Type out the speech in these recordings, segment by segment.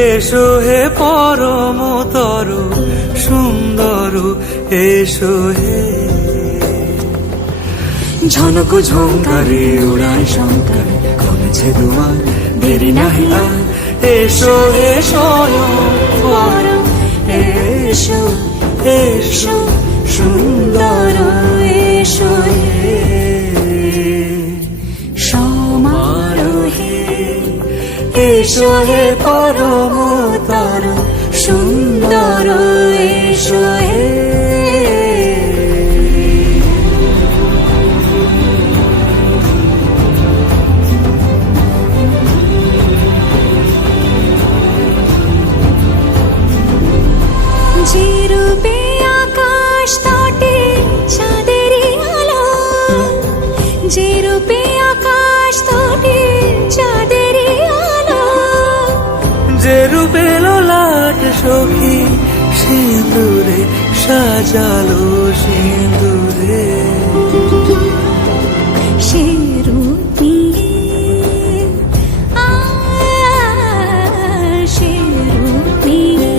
এসো হে পরমতর সুন্দর, এসো হে। ঝনক ঝঙ্কারে উড়ায় শঙ্কারে, খুলেছে দুয়ার, দেরি নাহি আর। এসো হে স্বয়ং পরম, এসো এসো সুন্দর, এসো হে সমারোহে। এসো হে পরমতর সুন্দর, এসো হে। যে রূপে আকাশ তটে চাঁদেরই আলো, যে রূপে আকাশ তটে চাঁদেরই আলো, যে রূপে ললাট সখী সিঁদুরে সাজালো সিঁদুরে। সে রূপ নিয়ে সে রূপ নিয়ে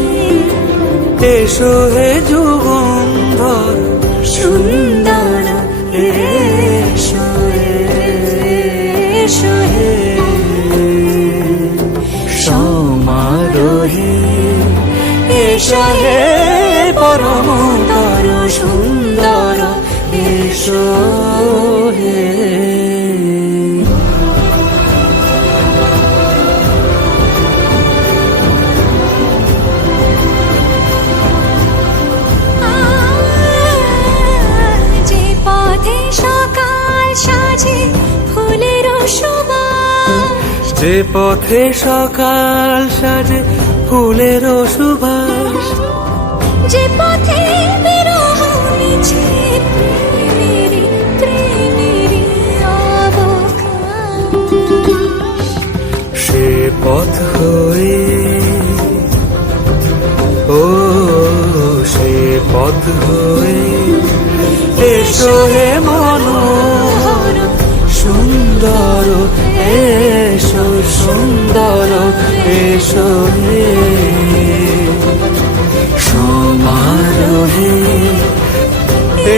এসো হে যুগন্ধর সুন্দর, এসো এসো হে সমারোহে। এসো হে পরমতর সুন্দর, এসো হে। যে পথে সকাল সাজে ফুলের সুবাস, যে পথে সকাল সাজে ফুলের সুবাস, যে পথে বিরহ মিছে প্রেমেরই প্রেমেরই অবকাশ, সে পথ হয়ে ও সে পথ হয়ে। এসো হে মনোহর সুন্দর, এসো সুন্দর, এসো হে সমারোহে।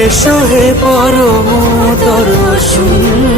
এসো হে পরমতর সুন্দর।